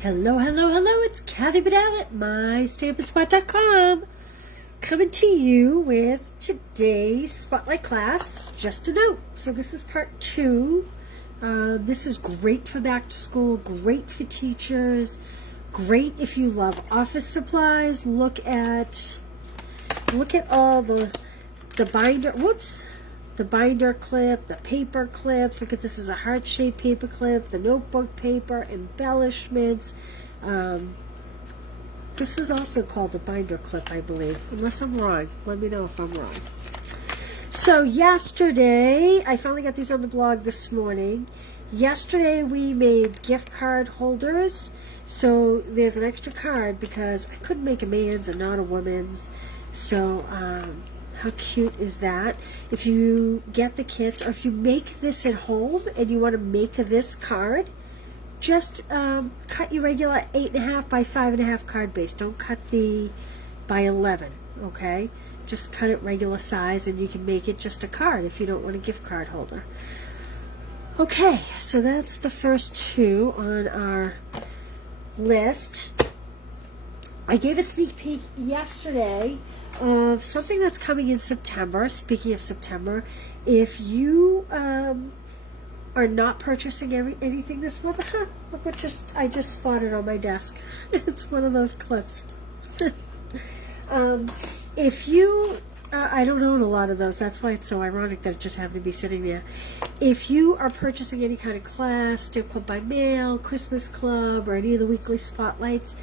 Hello, hello, hello, it's Kathy Bedell at mystampandspot.com coming to you with today's Spotlight class. Just a note, so this is part 2. This is great for back to school, great for teachers, great if you love office supplies. Look at all the binder, the binder clip, the paper clips. Look at this is a heart-shaped paper clip, the notebook paper, embellishments. This is also called the binder clip, I believe. Unless I'm wrong. Let me know if I'm wrong. So yesterday, I finally got these on the blog this morning. Yesterday we made gift card holders. So there's an extra card because I couldn't make a man's and not a woman's. So, how cute is that? If you get the kits, or if you make this at home and you want to make this card, just cut your regular 8.5 by 5.5 card base. Don't cut the by 11, okay? Just cut it regular size and you can make it just a card if you don't want a gift card holder. Okay, so that's the first 2 on our list. I gave a sneak peek yesterday of something that's coming in September. Speaking of September, if you are not purchasing anything this month, look what I just spotted on my desk. It's one of those clips. If you I don't own a lot of those. That's why it's so ironic that it just happened to be sitting there. If you are purchasing any kind of class, Stamp Club by Mail, Christmas Club, or any of the weekly spotlights,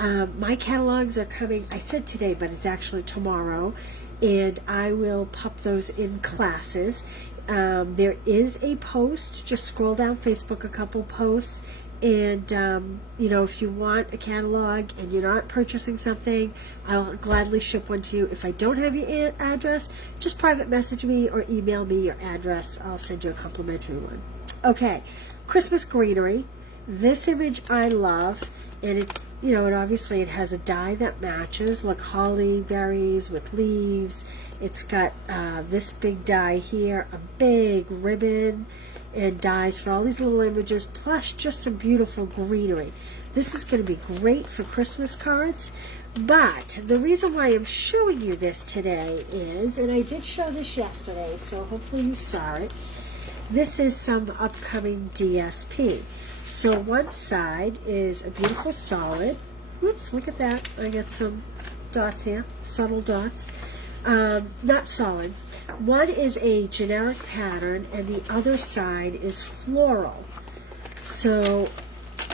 my catalogs are coming, I said today, but it's actually tomorrow, and I will pop those in classes. There is a post, just scroll down Facebook, a couple posts, and if you want a catalog and you're not purchasing something, I'll gladly ship one to you. If I don't have your address, just private message me or email me your address. I'll send you a complimentary one. Okay, Christmas greenery. This image I love, and it obviously it has a die that matches. Look, holly berries with leaves. It's got this big die here, a big ribbon, and dies for all these little images, plus just some beautiful greenery. This is going to be great for Christmas cards. But the reason why I'm showing you this today is, and I did show this yesterday, so hopefully you saw it, this is some upcoming DSP. So one side is a beautiful solid. Whoops, look at that. I got some dots here, subtle dots. Not solid. One is a generic pattern and the other side is floral. So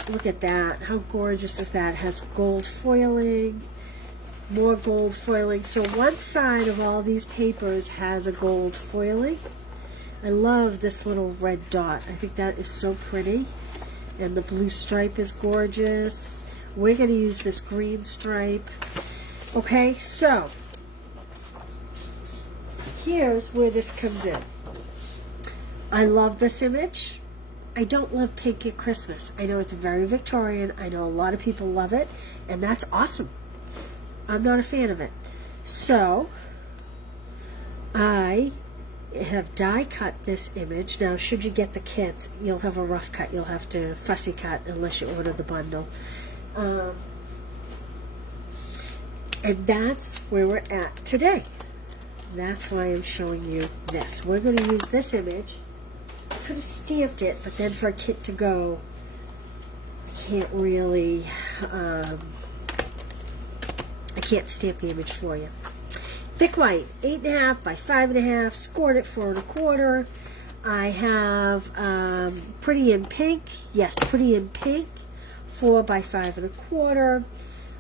look at that. How gorgeous is that? It has gold foiling, more gold foiling. So one side of all these papers has a gold foiling. I love this little red dot. I think that is so pretty. And the blue stripe is gorgeous. We're going to use this green stripe. Okay, so here's where this comes in. I love this image. I don't love pink at Christmas. I know it's very Victorian. I know a lot of people love it, and that's awesome. I'm not a fan of it. So I have die cut this image. Now, should you get the kits, you'll have a rough cut. You'll have to fussy cut unless you order the bundle. And that's where we're at today. That's why I'm showing you this. We're going to use this image. I could have stamped it, but then for a kit to go, I can't really, I can't stamp the image for you. Thick white, 8.5 by 5.5, scored at 4 1/4. I have Pretty in Pink, yes, Pretty in Pink, 4 by 5 1/4.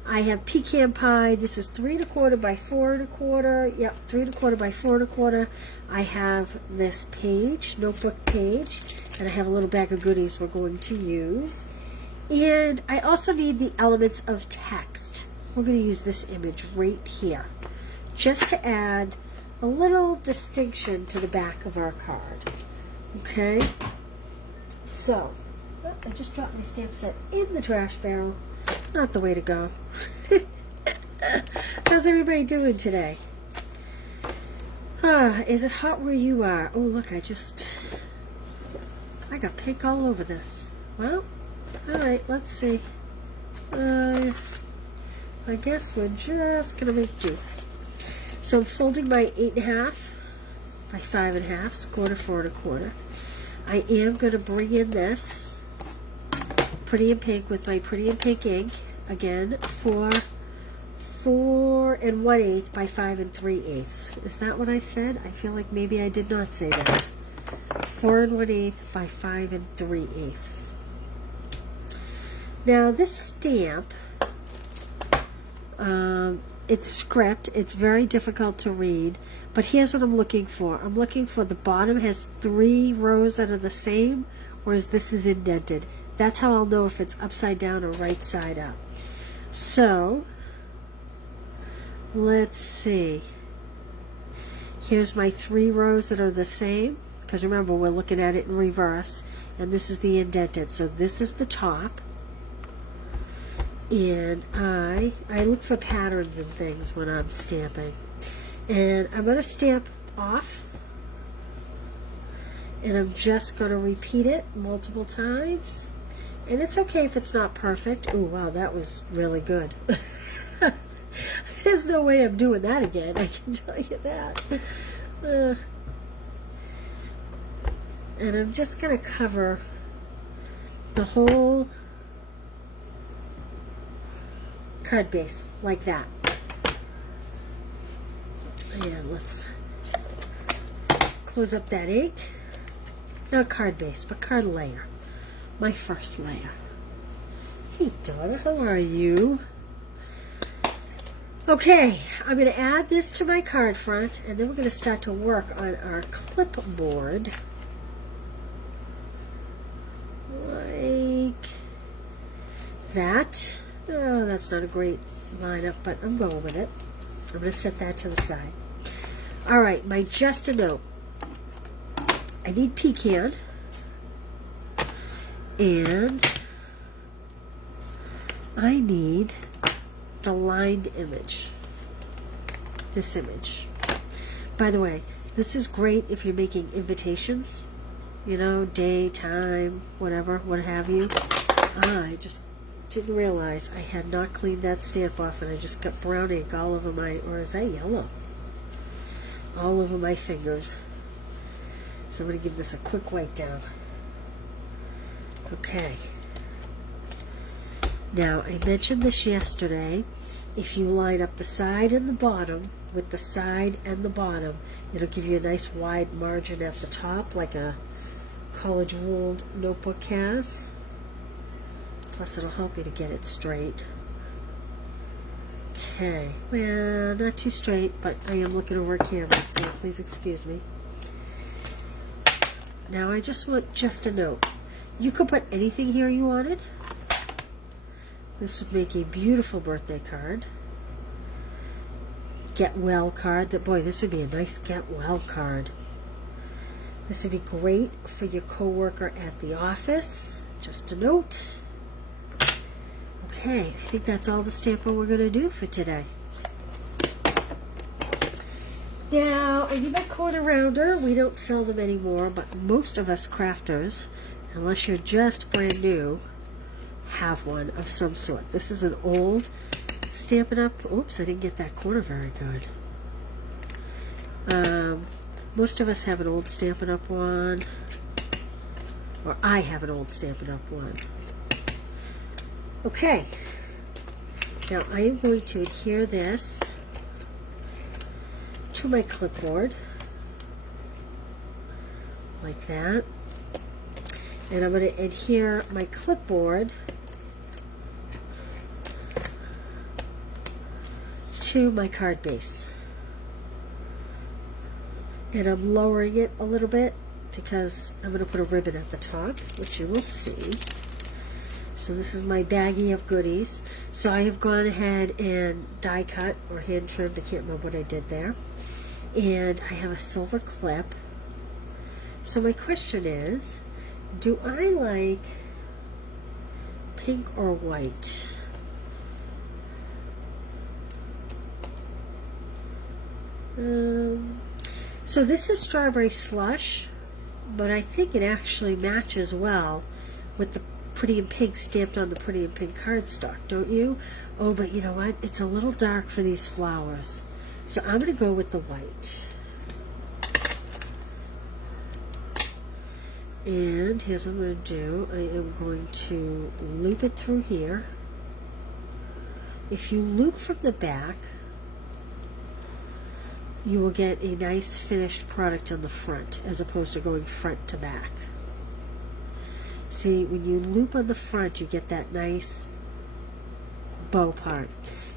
I have Pecan Pie. This is 3 1/4 by 4 1/4. Yep, 3 1/4 by 4 1/4. I have this page, notebook page, and I have a little bag of goodies we're going to use. And I also need the elements of text. We're going to use this image right here, just to add a little distinction to the back of our card. Okay? So, I just dropped my stamp set in the trash barrel. Not the way to go. How's everybody doing today? Is it hot where you are? Oh, look, I got pink all over this. Well, all right, let's see. I guess we're just gonna make do. So I'm folding my 8.5 by 5.5, it's 1/4, 4 1/4. I am going to bring in this Pretty in Pink with my Pretty in Pink ink, again, for 4 1/8 by 5 3/8. Is that what I said? I feel like maybe I did not say that. 4 1/8 by 5 3/8. Now this stamp, it's script. It's very difficult to read, but here's what I'm looking for. I'm looking for the bottom has 3 rows that are the same, whereas this is indented. That's how I'll know if it's upside down or right side up. So let's see. Here's my 3 rows that are the same, because remember we're looking at it in reverse, and this is the indented. So this is the top. And I look for patterns and things when I'm stamping. And I'm going to stamp off. And I'm just going to repeat it multiple times. And it's okay if it's not perfect. Oh, wow, that was really good. There's no way I'm doing that again, I can tell you that. And I'm just going to cover the whole card base like that. And let's close up that ink. Not card base, but card layer. My first layer. Hey daughter, how are you? Okay, I'm going to add this to my card front, and then we're going to start to work on our clipboard. Like that. Oh, that's not a great lineup, but I'm going with it. I'm going to set that to the side. All right, my just a note. I need pecan. And I need the lined image. This image. By the way, this is great if you're making invitations. You know, day, time, whatever, what have you. I just didn't realize I had not cleaned that stamp off, and I just got brown ink all over my, or is that yellow? All over my fingers. So I'm going to give this a quick wipe down. Okay. Now, I mentioned this yesterday. If you line up the side and the bottom with the side and the bottom, it'll give you a nice wide margin at the top, like a college ruled notebook has. Plus, it'll help you to get it straight. Okay. Well, not too straight, but I am looking over a camera, so please excuse me. Now, I just want just a note. You could put anything here you wanted. This would make a beautiful birthday card. Get well card. Boy, this would be a nice get well card. This would be great for your coworker at the office. Just a note. Okay, I think that's all the stamping we're going to do for today. Now, I need my corner rounder. We don't sell them anymore, but most of us crafters, unless you're just brand new, have one of some sort. This is an old Stampin' Up. Oops, I didn't get that corner very good. Most of us have an old Stampin' Up one, or I have an old Stampin' Up one. Okay, now I am going to adhere this to my clipboard like that, and I'm going to adhere my clipboard to my card base, and I'm lowering it a little bit because I'm going to put a ribbon at the top, which you will see. So this is my baggie of goodies. So I have gone ahead and die cut or hand trimmed. I can't remember what I did there. And I have a silver clip. So my question is, do I like pink or white? So this is strawberry slush, but I think it actually matches well with the Pretty in Pink stamped on the Pretty in Pink cardstock, don't you? Oh, but you know what? It's a little dark for these flowers. So I'm going to go with the white. And here's what I'm going to do. I am going to loop it through here. If you loop from the back, you will get a nice finished product on the front as opposed to going front to back. See, when you loop on the front, you get that nice bow part.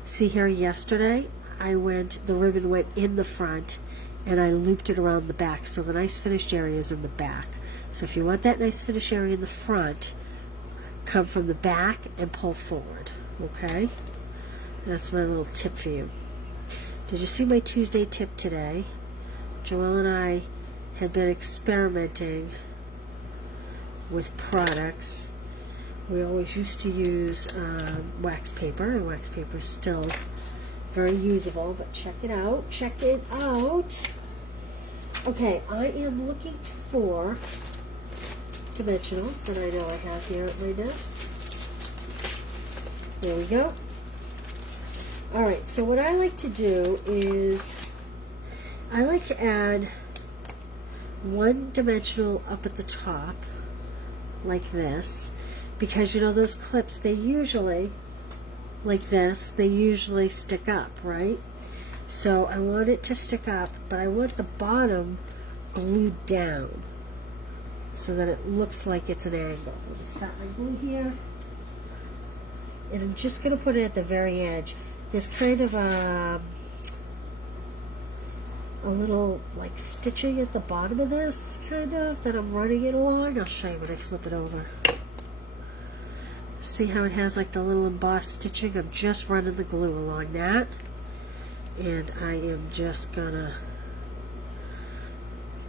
See here yesterday, the ribbon went in the front and I looped it around the back, so the nice finished area is in the back. So if you want that nice finished area in the front, come from the back and pull forward, okay? That's my little tip for you. Did you see my Tuesday tip today? Joelle and I had been experimenting with products. We always used to use wax paper, and wax paper is still very usable, but check it out. Check it out. Okay, I am looking for dimensionals that I know I have here at my desk. There we go. Alright, so what I like to do is I like to add one dimensional up at the top like this, because you know those clips, they usually, like this, they usually stick up, right? So I want it to stick up, but I want the bottom glued down so that it looks like it's an angle. I'm going to start my glue here, and I'm just going to put it at the very edge. There's kind of a little like stitching at the bottom of this, kind of, that I'm running it along. I'll show you when I flip it over. See how it has like the little embossed stitching? I'm just running the glue along that, and I am just gonna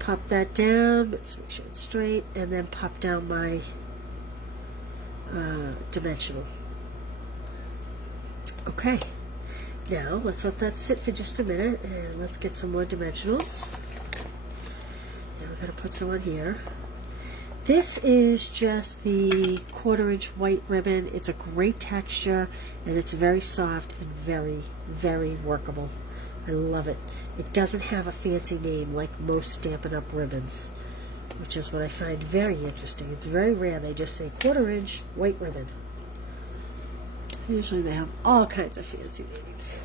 pop that down. Let's make sure it's straight, and then pop down my dimensional. Okay. Now, let's let that sit for just a minute, and let's get some more dimensionals. And we're going to put some on here. This is just the 1/4 inch white ribbon. It's a great texture, and it's very soft and very, very workable. I love it. It doesn't have a fancy name like most Stampin' Up! Ribbons, which is what I find very interesting. It's very rare they just say 1/4 inch white ribbon. Usually they have all kinds of fancy names.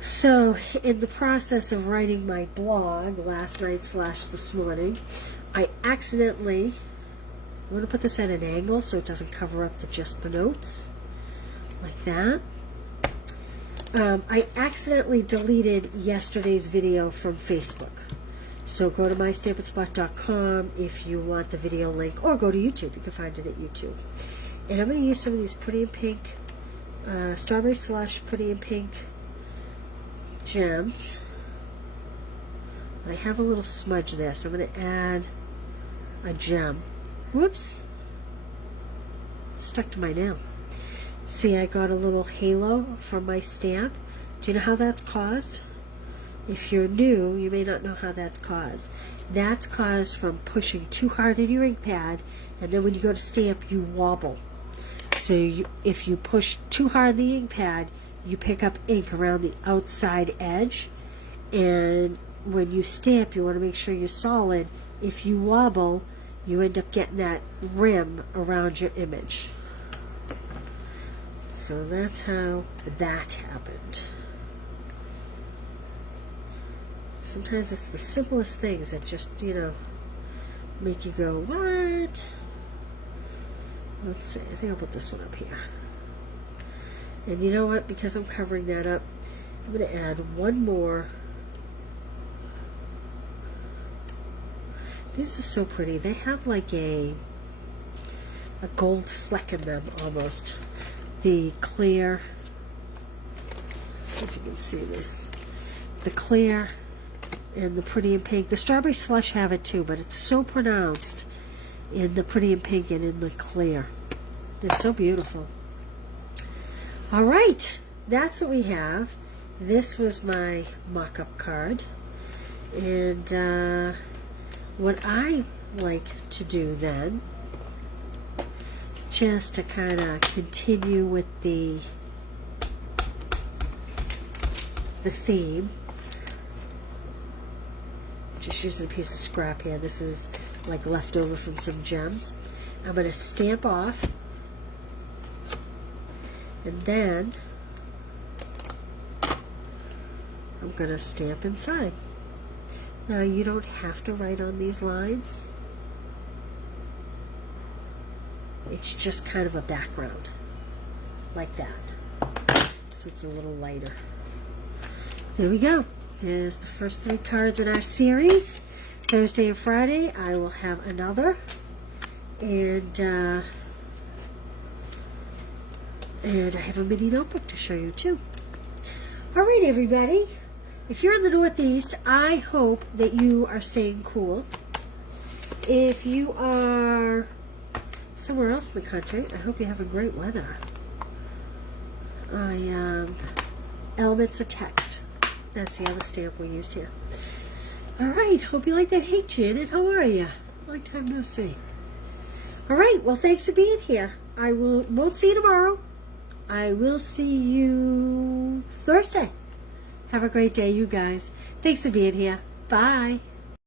So, in the process of writing my blog last night / this morning, I accidentally, I'm going to put this at an angle so it doesn't cover up just the notes, like that. I accidentally deleted yesterday's video from Facebook. So go to mystampinspot.com if you want the video link, or go to YouTube. You can find it at YouTube. And I'm going to use some of these Pretty in Pink, Strawberry Slush Pretty in Pink gems. I have a little smudge there, so I'm going to add a gem. Whoops! Stuck to my nail. See, I got a little halo from my stamp. Do you know how that's caused? If you're new, you may not know how that's caused. That's caused from pushing too hard in your ink pad, and then when you go to stamp, you wobble. So if you push too hard the ink pad, you pick up ink around the outside edge, and when you stamp, you want to make sure you're solid. If you wobble, you end up getting that rim around your image. So that's how that happened. Sometimes it's the simplest things that just, make you go, what? Let's see, I think I'll put this one up here. And you know what? Because I'm covering that up, I'm going to add one more. These are so pretty. They have like a gold fleck in them almost. The clear, let's see if you can see this. The clear and the Pretty in Pink. The Strawberry Slush have it too, but it's so pronounced in the Pretty in Pink and in the clear. They're so beautiful. All right, that's what we have. This was my mock-up card. And what I like to do then just to kind of continue with the theme. Just using a piece of scrap here. This is like leftover from some gems. I'm going to stamp off, and then I'm going to stamp inside. Now you don't have to write on these lines. It's just kind of a background, like that. So it's a little lighter. There we go. There's the first 3 cards in our series. Thursday and Friday I will have another. And I have a mini notebook to show you too. Alright everybody, if you're in the Northeast, I hope that you are staying cool. If you are somewhere else in the country, I hope you have a great weather. Elements of text. That's the other stamp we used here. Alright, hope you like that. Hey Janet, how are you? Long time no see. Alright, well thanks for being here. I won't see you tomorrow. I will see you Thursday. Have a great day, you guys. Thanks for being here. Bye.